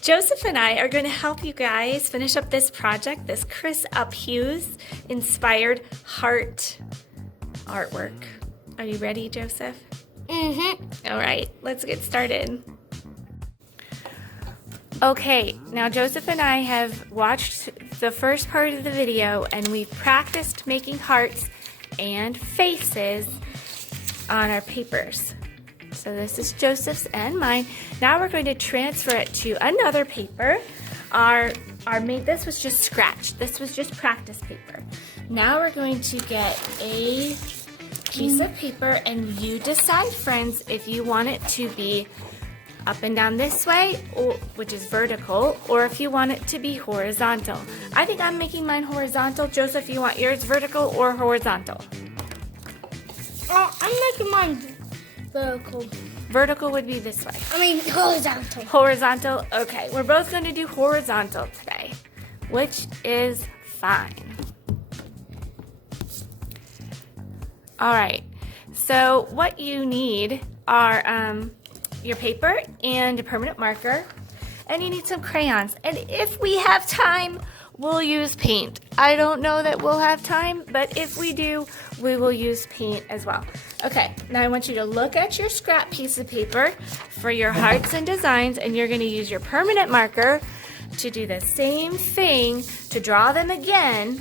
Joseph and I are going to help you guys finish up this project, this Chris Uphues inspired heart artwork. Are you ready, Joseph? Mm-hmm. All right, let's get started. Okay, now Joseph and I have watched the first part of the video and we've practiced making hearts and faces on our papers. So this is Joseph's and mine. Now we're going to transfer it to another paper. This was just scratched. This was just practice paper. Now we're going to get a piece of paper and you decide, friends, if you want it to be up and down this way, which is vertical, or if you want it to be horizontal. I think I'm making mine horizontal. Joseph, you want yours vertical or horizontal? I'm making mine vertical. Vertical would be this way. I mean horizontal. Horizontal? Okay, we're both going to do horizontal today, which is fine. All right, so what you need are your paper and a permanent marker, and you need some crayons. And if we have time, we'll use paint. I don't know that we'll have time, but if we do, we will use paint as well. Okay, now I want you to look at your scrap piece of paper for your hearts and designs, and you're going to use your permanent marker to do the same thing, to draw them again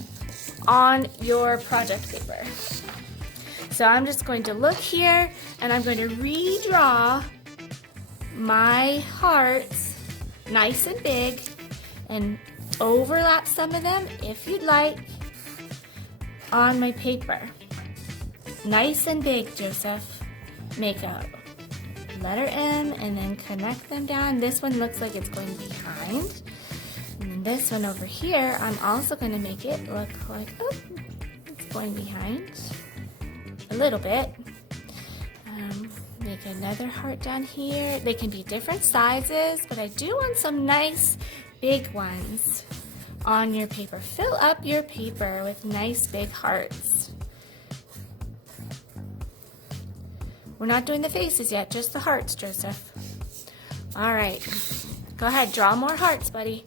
on your project paper. So I'm just going to look here, and I'm going to redraw my hearts nice and big, and overlap some of them, if you'd like, on my paper. Nice and big, Joseph. Make a letter M and then connect them down. This one looks like it's going behind. And then this one over here, I'm also going to make it look like, oh, it's going behind a little bit. Make another heart down here. They can be different sizes, but I do want some nice big ones on your paper. Fill up your paper with nice big hearts. We're not doing the faces yet, just the hearts, Joseph. All right, go ahead, draw more hearts, buddy.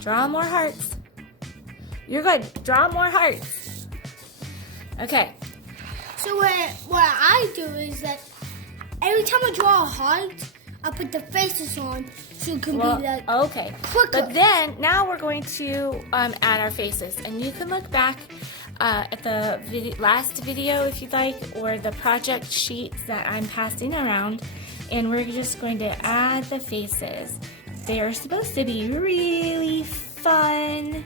Draw more hearts. You're good, draw more hearts. Okay. So what I do is that every time I draw a heart, I put the faces on so it can be like okay. quicker. But then now we're going to add our faces, and you can look back at the last video if you'd like, or the project sheets that I'm passing around, and we're just going to add the faces. They are supposed to be really fun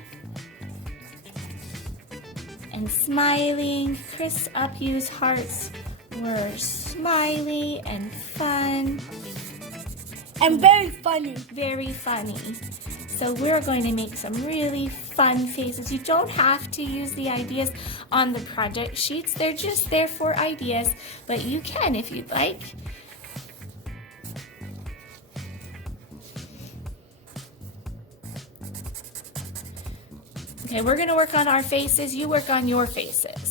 and smiling. Chris Uphues hearts were smiley and fun. And very funny. Very funny. So we're going to make some really fun faces. You don't have to use the ideas on the project sheets. They're just there for ideas, but you can if you'd like. Okay, we're going to work on our faces. You work on your faces.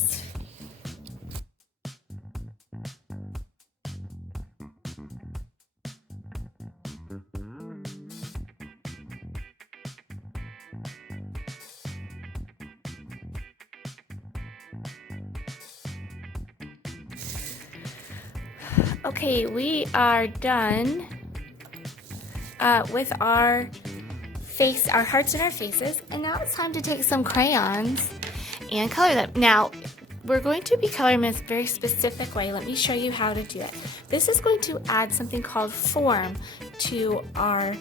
Okay, we are done with our hearts and our faces, and now it's time to take some crayons and color them. Now, we're going to be coloring this a very specific way. Let me show you how to do it. This is going to add something called form to our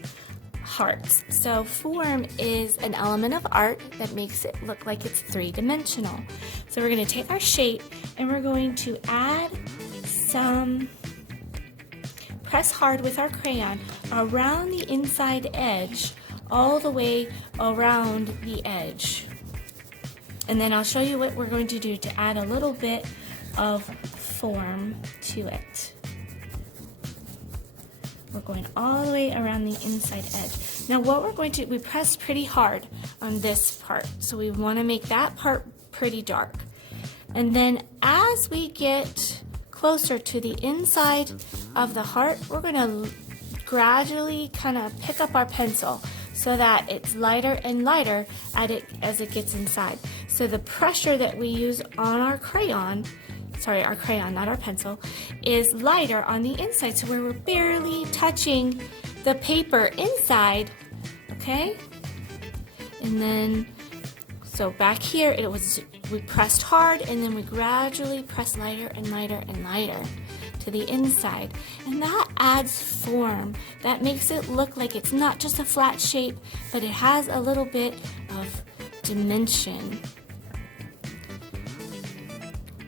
hearts. So form is an element of art that makes it look like it's three-dimensional. So we're going to take our shape and we're going to add some, press hard with our crayon around the inside edge, all the way around the edge. And then I'll show you what we're going to do to add a little bit of form to it. We're going all the way around the inside edge. Now what we're going to, we pressed pretty hard on this part, so we want to make that part pretty dark. And then as we get closer to the inside of the heart, we're going to gradually kind of pick up our pencil so that it's lighter and lighter as it gets inside. So the pressure that we use on our crayon, not our pencil, is lighter on the inside, so we're barely touching the paper inside, okay? And then, so back here, we pressed hard, and then we gradually press lighter and lighter and lighter to the inside. And that adds form. That makes it look like it's not just a flat shape, but it has a little bit of dimension.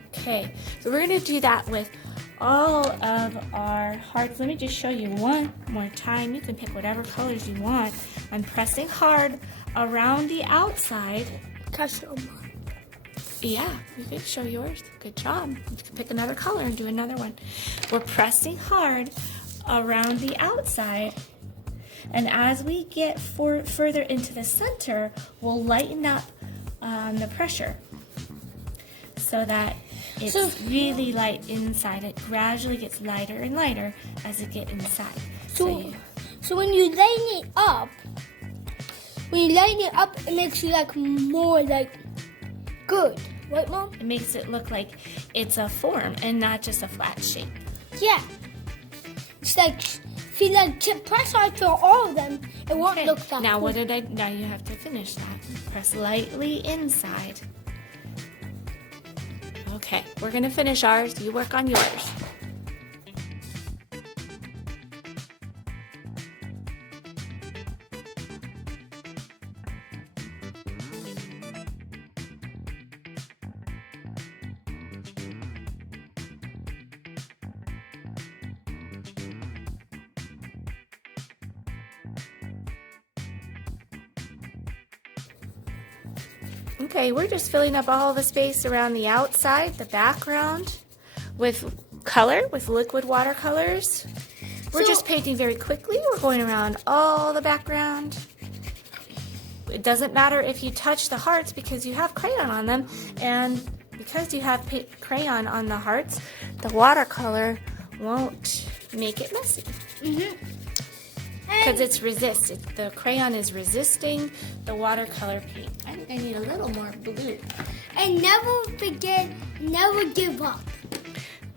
Okay, so we're going to do that with all of our hearts. Let me just show you one more time. You can pick whatever colors you want. I'm pressing hard around the outside. Can I show mine? Yeah, you can show yours. Good job. You can pick another color and do another one. We're pressing hard around the outside. And as we get further into the center, we'll lighten up the pressure so that it's really light inside. It gradually gets lighter and lighter as it gets inside. So when you lighten it up, it makes you like more like good, right, Mom? It makes it look like it's a form and not just a flat shape. Yeah. It's like, if you like press on for all of them, it won't look that Now good. now you have to finish that. Press lightly inside. Okay, we're gonna finish ours. You work on yours. Okay, we're just filling up all the space around the outside, the background, with color, with liquid watercolors. We're just painting very quickly. We're going around all the background. It doesn't matter if you touch the hearts because you have crayon on them, and because you have crayon on the hearts, the watercolor won't make it messy. Because it's the crayon is resisting the watercolor paint. I think I need a little more blue. And never forget, never give up.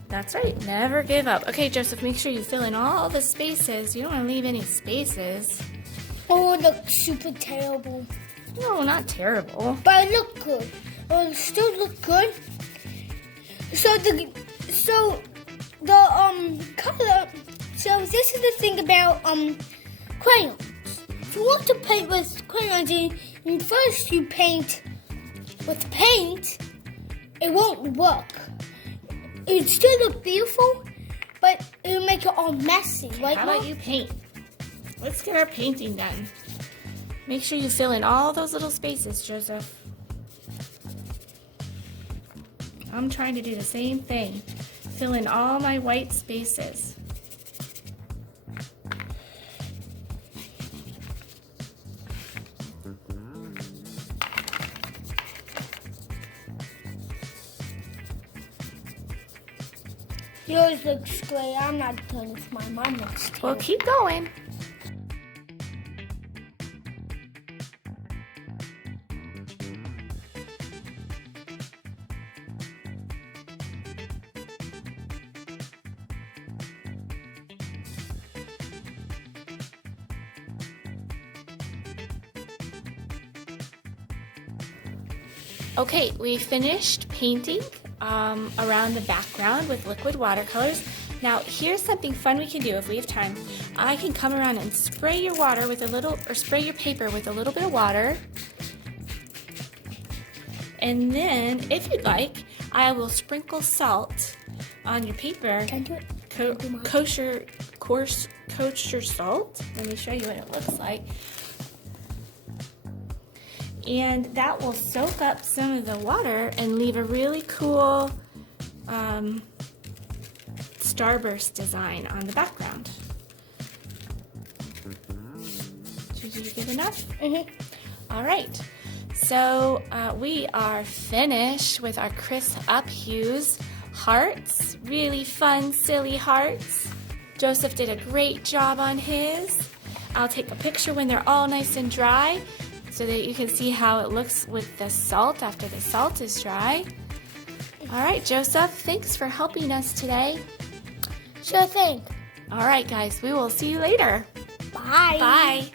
That's right, never give up. Okay, Joseph, make sure you fill in all the spaces. You don't want to leave any spaces. Oh, it looks super terrible. No, not terrible. But it looked good. It still looked good. So the color. So this is the thing about crayons. If you want to paint with crayons, and first you paint with paint, it won't work. It still look beautiful, but it'll make it all messy, right? How about you paint? Let's get our painting done. Make sure you fill in all those little spaces, Joseph. I'm trying to do the same thing. Fill in all my white spaces. Yours looks great. I'm not done with mine. Mine looks terrible. Well, keep going. Okay, we finished painting around the background with liquid watercolors. Now, here's something fun we can do if we have time. I can come around and spray your water with spray your paper with a little bit of water. And then, if you'd like, I will sprinkle salt on your paper. Can I do it? Kosher salt. Let me show you what it looks like. And that will soak up some of the water and leave a really cool starburst design on the background. Did you get enough? Mm-hmm. All right. So we are finished with our Chris Uphues hearts. Really fun, silly hearts. Joseph did a great job on his. I'll take a picture when they're all nice and dry so that you can see how it looks with the salt after the salt is dry. All right, Joseph, thanks for helping us today. Sure thing. All right, guys, we will see you later. Bye. Bye.